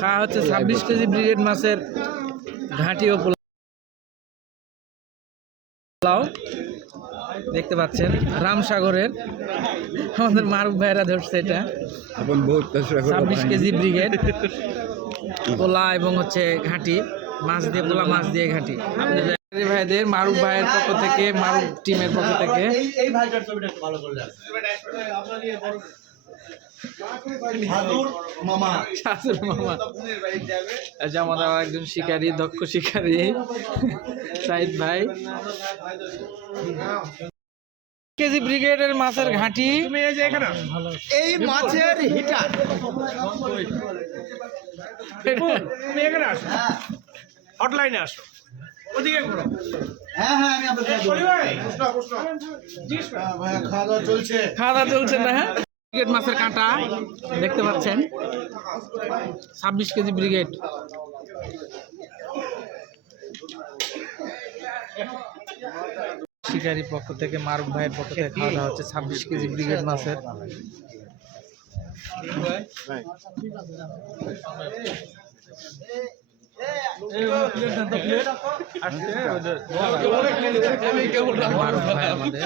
খাওয়া হচ্ছে 26 KG brigade মাছের ঘাঁটি ও পোলাও দেখতে পাচ্ছেন রামসাগরের আমাদের মারুফ ভাইরা ধরছে এটা 26 কেজি ব্রিগেড পোলা এবং হচ্ছে ঘাঁটি মাছ দিয়ে পোলা মাছ দিয়ে ঘাঁটি আপনাদের ভাইদের মারুফ ভাইয়ের পক্ষ থেকে মারুফ টিমের পক্ষ থেকে আমাদের একজন শিকারী দক্ষ শিকারী সাইদ ভাই কেজি ব্রিগেডের মাছের ঘাঁটি এই মাছের হিটার তুমি এখানে আসো হটলাইনে আসো ওদিকে ঘোরো খাওয়া দাওয়া চলছে না হ্যাঁ ব্রিগেড মাছের কাঁটা দেখতে পাচ্ছেন 26 কেজি ব্রিগেড শিকারী পক্ষ থেকে মারুফ ভাইয়ের পক্ষ থেকে খাওয়া দাওয়া হচ্ছে 26 কেজি ব্রিগেড মাছের মারুফ ভাই আমাদের